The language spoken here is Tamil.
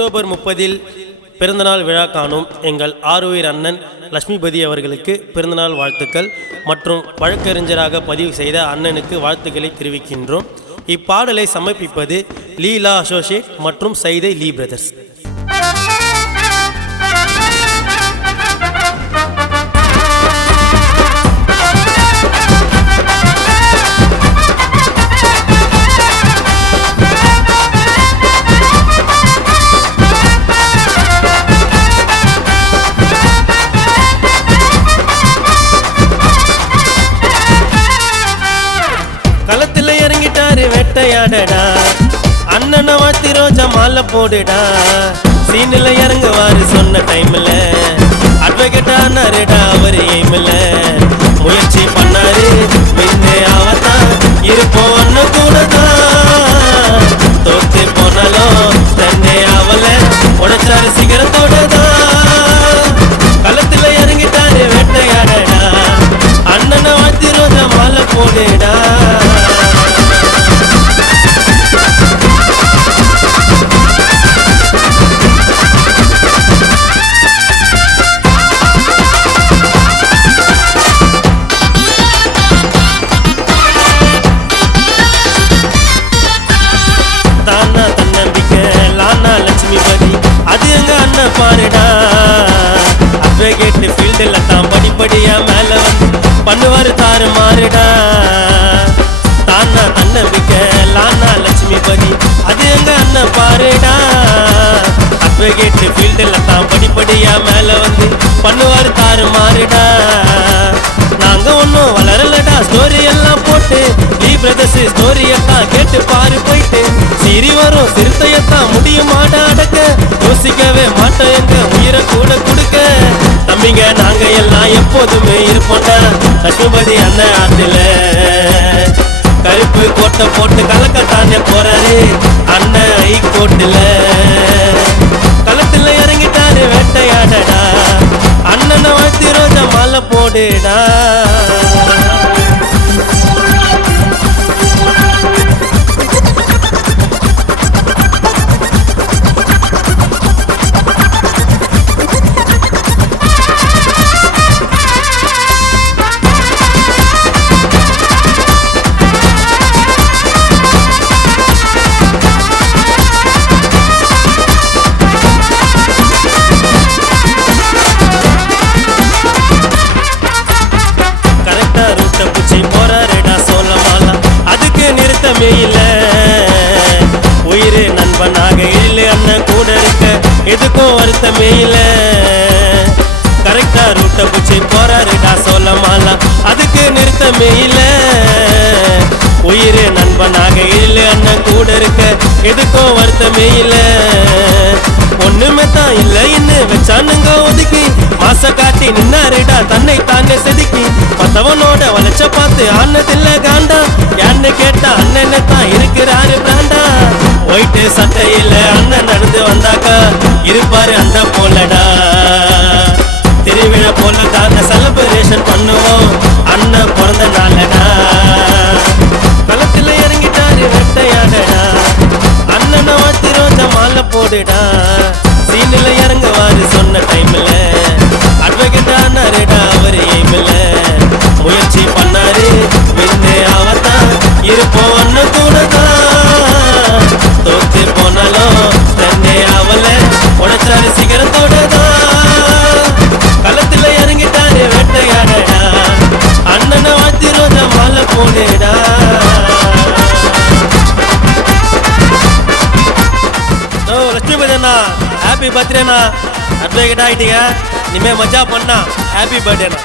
அக்டோபர் 30 பிறந்தநாள் விழா காணும் எங்கள் ஆருயிர் அண்ணன் லட்சுமிபதி அவர்களுக்கு பிறந்தநாள் வாழ்த்துக்கள் மற்றும் வழக்கறிஞராக பதிவு செய்த அண்ணனுக்கு வாழ்த்துக்களை தெரிவிக்கின்றோம். இப்பாடலை சமர்ப்பிப்பது லீலா அசோசியேட் மற்றும் சைதை லீ பிரதர்ஸ். களத்துல இறங்கிட்டாரு வெட்டையாடடா, அண்ணனை வாழ்த்தி ரோஜா மாலை போடுடா. சீனில் இறங்குவாரு சொன்ன டைம்ல, அட்வொகேட் ஆனாருடா அவரு எய்மில். முயற்சி பண்ணாரு விந்தே அவதான், இருப்போம் அண்ணன் கூட தான். தோத்து போனாலும் தன்னே அவல உடைச்சாரு சிகரத்தோட தான். களத்துல இறங்கிட்டாரு வெட்டையாடடா, அண்ணனை வாழ்த்தி ரோஜா மாலை போடுடா. அது எங்க அண்ணன் பாருடா, அட்வொகேட் ஃபீல்டில் தான் படிப்படியா மேல வந்து பண்ணுவாரு தாறு மாறுடா. தானா தன்னம்பிக்கை லானா லட்சுமிபதி, அது எங்க அண்ணன் பாருடா, அட்வொகேட் ஃபீல்டில் தான் படிப்படியா மேல வந்து பண்ணுவாரு தாறு மாறுடா. நாங்க ஒன்னும் வளரலடா, ஸ்டோரி எல்லாம் போட்டு லீ பிரதர்ஸ் ஸ்டோரியத்தான் கேட்டு பாரு போயிட்டு. சிரி வரும் சிறுத்தையத்தான் முடியுமாடா அடக்க, யோசிக்கவே மாட்டோம் எங்க உயிரை கூட கொடுக்க. தம்பிங்க நாங்க எல்லாம் எப்போதுமே இருப்போம்டா லட்சுமிபதி அண்ணன் ஆத்துல. கருப்பு கோட்டை போட்டு கலக்கத்தானே போறாரு அண்ணன் ஹைகோர்ட்டுல. களத்துல இறங்கிட்டாரு வேட்டையாடடா, அண்ணனை வாழ்த்தி ரோஜா மாலை போடுடா. உயிரு நண்பனாக இல்லை அண்ணன் கூட இருக்க எதுக்கும் வருத்தமே இல்ல. கரெக்டா ரூட்ட பூச்சி போறாருடா சோழமாலா, அதுக்கு நிறுத்தமே இல்ல. உயிரு நண்பனாக இல்லை அண்ணன் கூட இருக்க எதுக்கும் வருத்தமே இல்ல. ஒண்ணுமே தான் இல்ல இன்னும் வச்சானுங்க ஒதுக்கி, மாச காட்டி நின்னாருடா தன்னை தானே செதுக்கி. மத்தவனோட வளைச்ச பார்த்து ஆனதில்ல காண்டா, யான்னு கேட்டா அண்ணனை தான் இருக்கிறாரு பிராண்டா. ஒயிட்டு சட்டையில அண்ணன் நடந்து வந்தாக்கா இருப்பாரு அந்த போலடா. திருவிழா போல தாங்க செலிப்ரேஷன் பண்ணுவோம் அண்ணன் பிறந்த நாளடா. களத்துல இறங்கிட்டாரு வெட்டையாடடா, அண்ணனை வாழ்த்தி ரோஜா மாலை போடுடா. சீனில் இறங்குவாரு சொன்ன டைம்ல, அட்வொகேட் ஆனாருடா அவரு எய்மில். முயற்சி பண்ணாரு விந்தே அவதான், இருப்போம் அண்ணன் கூட தான். தோத்து போனாலும் தன்னே அவல உடைச்சாரு சிகரத்தோட தான். களத்துல இறங்கிட்டாரு வெட்டையாடடா, அண்ணனை வாழ்த்தி ரோஜா மாலை போடுடா. லட்சுமிபதி அண்ணா ஹாப்பி பர்த்டேண்ணா, அட்வொகேட் ஆகிட்டீங்க, இனிமே மஜா பண்ணா ஹாப்பி பர்த்டேண்ணா.